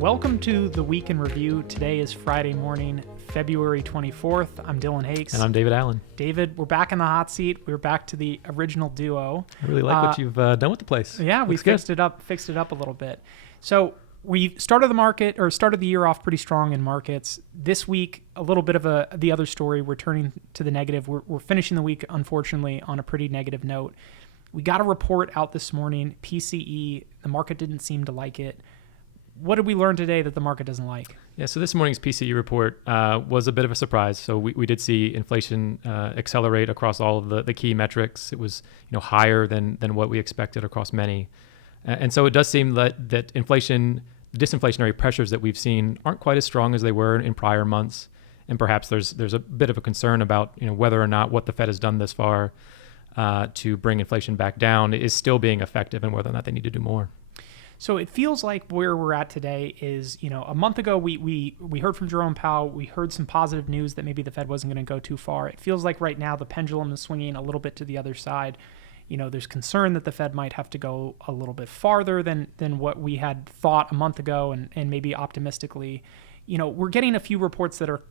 Welcome to the Week in Review. Today is Friday morning, February 24th. I'm Dillon Hakes. And I'm David Allen. David, we're back in the hot seat. We're back to the original duo. I really like what you've done with the place. Yeah, we fixed it up a little bit. So we started the year off pretty strong in markets. This week, a little bit of the other story. We're turning to the negative. We're finishing the week, unfortunately, on a pretty negative note. We got a report out this morning, PCE. The market didn't seem to like it. What did we learn today that the market doesn't like? Yeah, so this morning's PCE report was a bit of a surprise. So we did see inflation accelerate across all of the key metrics. It was higher than what we expected across many. And so it does seem that inflation, disinflationary pressures that we've seen aren't quite as strong as they were in prior months. And perhaps there's a bit of a concern about whether or not what the Fed has done this far to bring inflation back down is still being effective and whether or not they need to do more. So it feels like where we're at today is, a month ago we heard from Jerome Powell. We heard some positive news that maybe the Fed wasn't going to go too far. It feels like right now the pendulum is swinging a little bit to the other side. There's concern that the Fed might have to go a little bit farther than what we had thought a month ago and maybe optimistically. We're getting a few reports that are,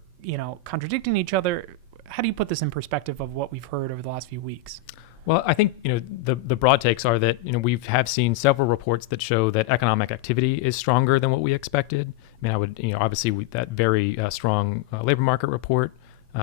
contradicting each other. How do you put this in perspective of what we've heard over the last few weeks? Well, I think the broad takes are that we have seen several reports that show that economic activity is stronger than what we expected. I mean, I would obviously that very strong labor market report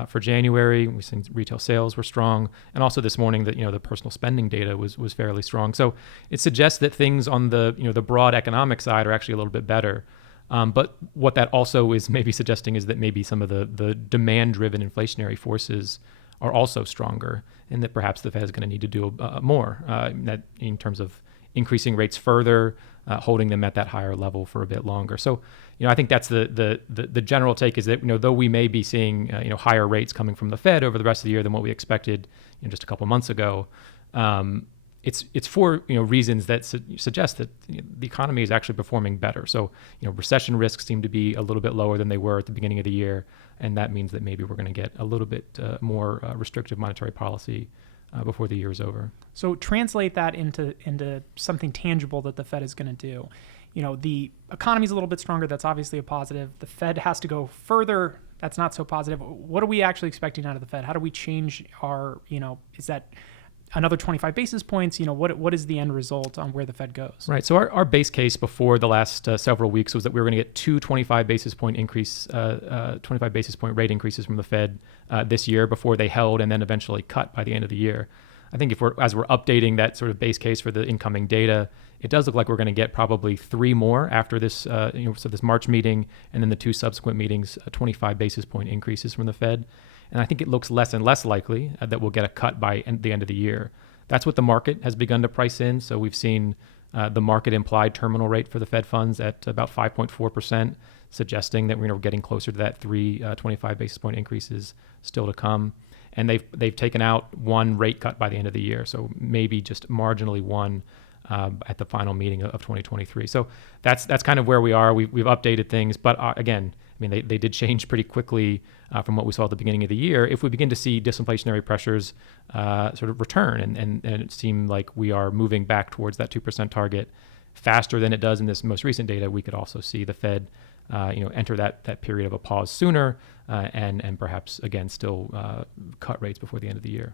for January. We've seen retail sales were strong, and also this morning that the personal spending data was fairly strong. So it suggests that things on the the broad economic side are actually a little bit better. But what that also is maybe suggesting is that maybe some of the demand-driven inflationary forces are also stronger, and that perhaps the Fed is going to need to do more that in terms of increasing rates further, holding them at that higher level for a bit longer. So, I think that's the general take is that though we may be seeing higher rates coming from the Fed over the rest of the year than what we expected just a couple months ago. It's for reasons that suggest that the economy is actually performing better. So recession risks seem to be a little bit lower than they were at the beginning of the year, and that means that maybe we're going to get a little bit more restrictive monetary policy before the year is over. So translate that into something tangible that the Fed is going to do. The economy is a little bit stronger. That's obviously a positive. The Fed has to go further. That's not so positive. What are we actually expecting out of the Fed? How do we change our? Is that another 25 basis points? What is the end result on where the Fed goes? Right. So our base case before the last several weeks was that we were going to get two 25 basis point rate increases from the Fed this year before they held and then eventually cut by the end of the year. I think as we're updating that sort of base case for the incoming data, it does look like we're going to get probably three more after this, so this March meeting and then the two subsequent meetings, 25 basis point increases from the Fed. And I think it looks less and less likely that we'll get a cut by the end of the year. That's what the market has begun to price in. So we've seen the market implied terminal rate for the Fed funds at about 5.4%, suggesting that we're getting closer to that 25 basis point increases still to come. And they've taken out one rate cut by the end of the year, so maybe just marginally one at the final meeting of 2023. So that's kind of where we are. We've updated things, but again, I mean, they did change pretty quickly from what we saw at the beginning of the year. If we begin to see disinflationary pressures sort of return and it seemed like we are moving back towards that 2% target faster than it does in this most recent data, we could also see the Fed enter that period of a pause sooner and perhaps, again, still cut rates before the end of the year.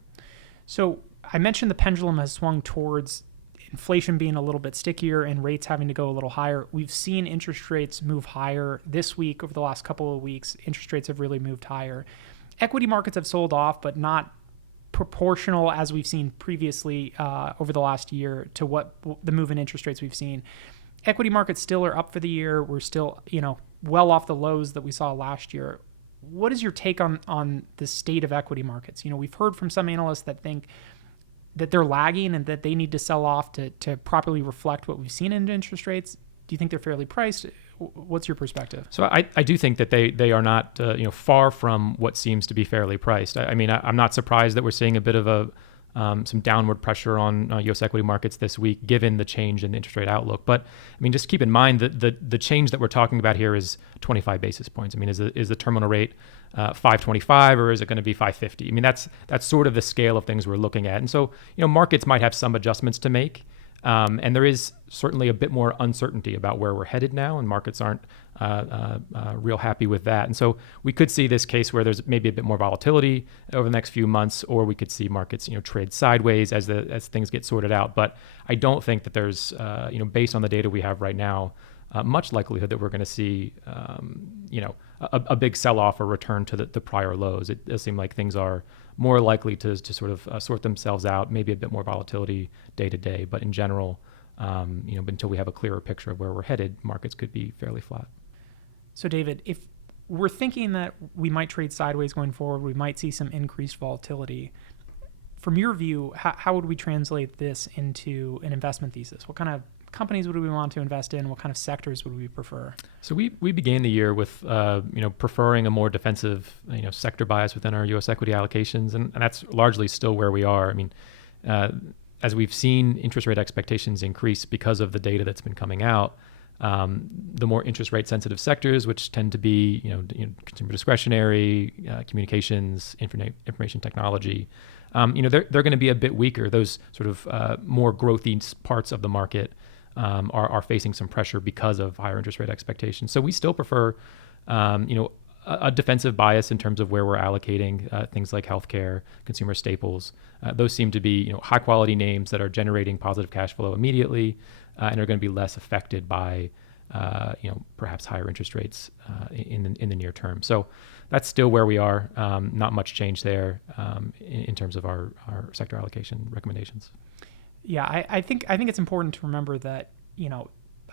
So I mentioned the pendulum has swung towards inflation being a little bit stickier and rates having to go a little higher. We've seen interest rates move higher this week. Over the last couple of weeks, interest rates have really moved higher. Equity markets have sold off, but not proportional as we've seen previously over the last year to what the move in interest rates we've seen. Equity markets still are up for the year. We're still, well off the lows that we saw last year. What is your take on the state of equity markets? We've heard from some analysts that think that they're lagging and that they need to sell off to properly reflect what we've seen in interest rates. Do you think they're fairly priced? What's your perspective? So I do think that they are not far from what seems to be fairly priced. I mean, I'm not surprised that we're seeing a bit of some downward pressure on U.S. equity markets this week, given the change in the interest rate outlook. But I mean, just keep in mind that the change that we're talking about here is 25 basis points. I mean, is the terminal rate 525 or is it going to be 550? I mean, that's sort of the scale of things we're looking at. And so, markets might have some adjustments to make. And there is certainly a bit more uncertainty about where we're headed now, and markets aren't real happy with that. And so we could see this case where there's maybe a bit more volatility over the next few months, or we could see markets, trade sideways as things get sorted out. But I don't think that there's, based on the data we have right now, much likelihood that we're going to see, a big sell-off or return to the prior lows. It does seem like things are more likely to sort of sort themselves out, maybe a bit more volatility day to day. But in general, until we have a clearer picture of where we're headed, markets could be fairly flat. So David, if we're thinking that we might trade sideways going forward, we might see some increased volatility. From your view, how would we translate this into an investment thesis? What kind of companies would we want to invest in? What kind of sectors would we prefer? So we began the year with preferring a more defensive sector bias within our U.S. equity allocations, and that's largely still where we are. I mean, as we've seen interest rate expectations increase because of the data that's been coming out, the more interest rate sensitive sectors, which tend to be consumer discretionary, communications, information technology, they're going to be a bit weaker. Those sort of more growthy parts of the market are facing some pressure because of higher interest rate expectations. So we still prefer, a defensive bias in terms of where we're allocating things like healthcare, consumer staples. Those seem to be, high quality names that are generating positive cash flow immediately and are going to be less affected by, perhaps higher interest rates in the near term. So that's still where we are. Not much change there in terms of our sector allocation recommendations. Yeah, I think it's important to remember that,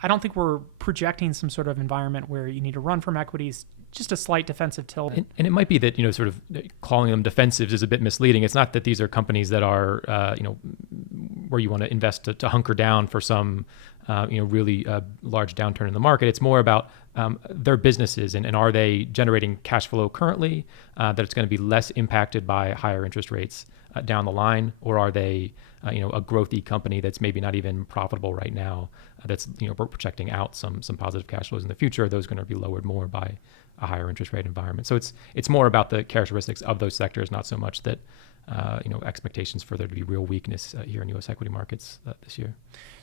I don't think we're projecting some sort of environment where you need to run from equities, just a slight defensive tilt. And it might be that, sort of calling them defensives is a bit misleading. It's not that these are companies that are, where you want to invest to hunker down for some, really large downturn in the market. It's more about their businesses and are they generating cash flow currently that it's going to be less impacted by higher interest rates down the line, or are they, a growthy company that's maybe not even profitable right now, that's, we're projecting out some positive cash flows in the future. Are those going to be lowered more by a higher interest rate environment? So it's more about the characteristics of those sectors, not so much that, expectations for there to be real weakness here in U.S. equity markets this year.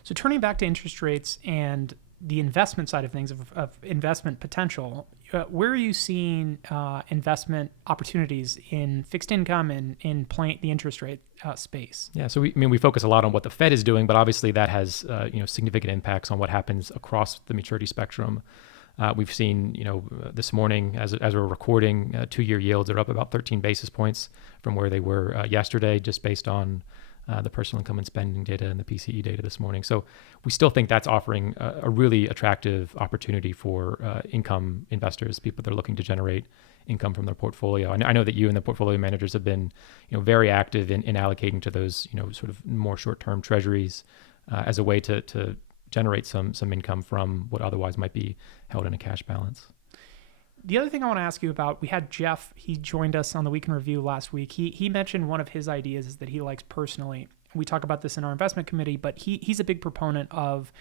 So turning back to interest rates and the investment side of things, of investment potential, where are you seeing investment opportunities in fixed income and in the interest rate space? Yeah, so we focus a lot on what the Fed is doing, but obviously that has significant impacts on what happens across the maturity spectrum. We've seen, this morning as we're recording, 2-year yields are up about 13 basis points from where they were yesterday, just based on the personal income and spending data and the PCE data this morning. So we still think that's offering a really attractive opportunity for income investors, people that are looking to generate income from their portfolio. And I know that you and the portfolio managers have been, very active in allocating to those, sort of more short-term treasuries as a way to generate some income from what otherwise might be held in a cash balance. The other thing I want to ask you about, we had Jeff, he joined us on the Week in Review last week. He mentioned one of his ideas is that he likes personally. We talk about this in our investment committee, but he's a big proponent of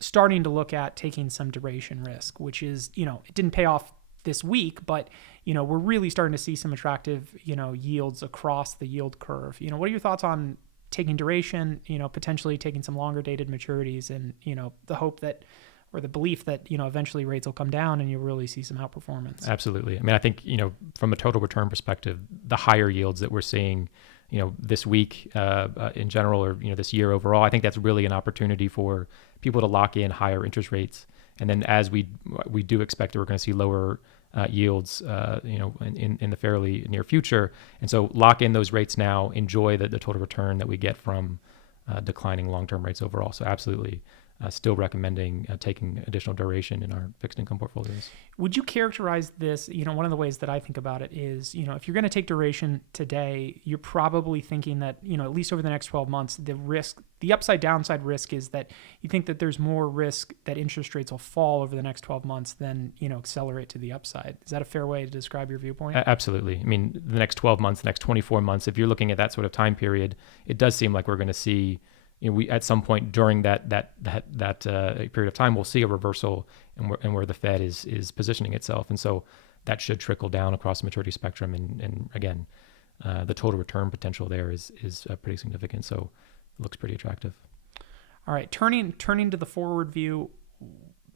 starting to look at taking some duration risk, which is, it didn't pay off this week, but, we're really starting to see some attractive, yields across the yield curve. What are your thoughts on taking duration, potentially taking some longer dated maturities and, the hope that, or the belief that, eventually rates will come down and you'll really see some outperformance? Absolutely. I mean, I think, from a total return perspective, the higher yields that we're seeing, this week in general, or, this year overall, I think that's really an opportunity for people to lock in higher interest rates. And then as we do expect that we're going to see lower yields, in the fairly near future. And so lock in those rates now, enjoy the total return that we get from declining long-term rates overall. So absolutely. Still recommending taking additional duration in our fixed income portfolios. Would you characterize this, one of the ways that I think about it is, if you're going to take duration today, you're probably thinking that, at least over the next 12 months, the upside downside risk is that you think that there's more risk that interest rates will fall over the next 12 months than, accelerate to the upside. Is that a fair way to describe your viewpoint? Absolutely. I mean, the next 12 months, the next 24 months, if you're looking at that sort of time period, it does seem like we're going to see, we at some point during that period of time, we'll see a reversal and where the Fed is positioning itself, and so that should trickle down across the maturity spectrum. And again, the total return potential there is pretty significant, so it looks pretty attractive. All right, turning to the forward view,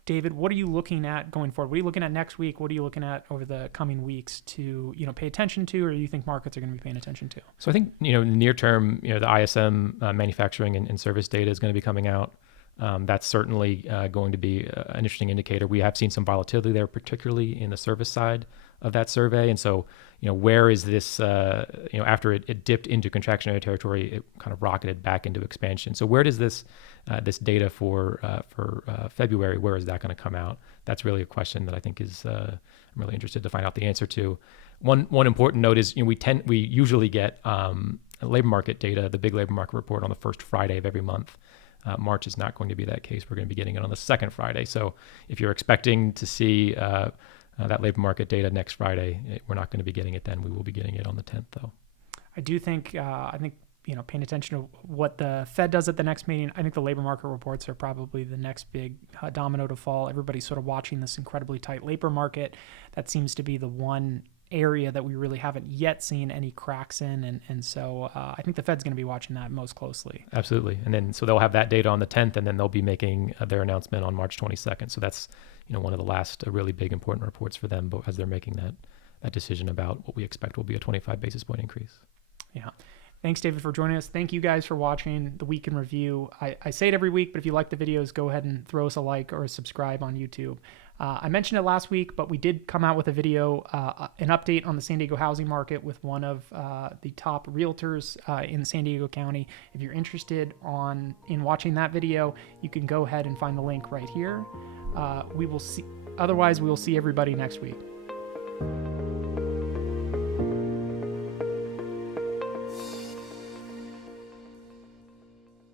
David, what are you looking at going forward? What are you looking at next week? What are you looking at over the coming weeks to pay attention to, or do you think markets are going to be paying attention to? So I think in the near term, the ISM manufacturing and service data is going to be coming out. That's certainly going to be an interesting indicator. We have seen some volatility there, particularly in the service side of that survey. And so, where is this? After it dipped into contractionary territory, it kind of rocketed back into expansion. So where does this data for February? Where is that going to come out? That's really a question that I think is I'm really interested to find out the answer to. One important note is we usually get labor market data, the big labor market report, on the first Friday of every month. March is not going to be that case. We're going to be getting it on the second Friday. So if you're expecting to see that labor market data next Friday, we're not going to be getting it then. We will be getting it on the 10th, though. I do think, paying attention to what the Fed does at the next meeting, I think the labor market reports are probably the next big domino to fall. Everybody's sort of watching this incredibly tight labor market. That seems to be the one area that we really haven't yet seen any cracks in. And so I think the Fed's going to be watching that most closely. Absolutely. And then so they'll have that data on the 10th, and then they'll be making their announcement on March 22nd. So that's one of the last really big important reports for them as they're making that decision about what we expect will be a 25 basis point increase. Yeah. Thanks, David, for joining us. Thank you guys for watching the Week in Review. I say it every week, but if you like the videos, go ahead and throw us a like or a subscribe on YouTube. I mentioned it last week, but we did come out with a video, an update on the San Diego housing market with one of the top realtors in San Diego County. If you're interested in watching that video, you can go ahead and find the link right here. We will see. Otherwise, we will see everybody next week.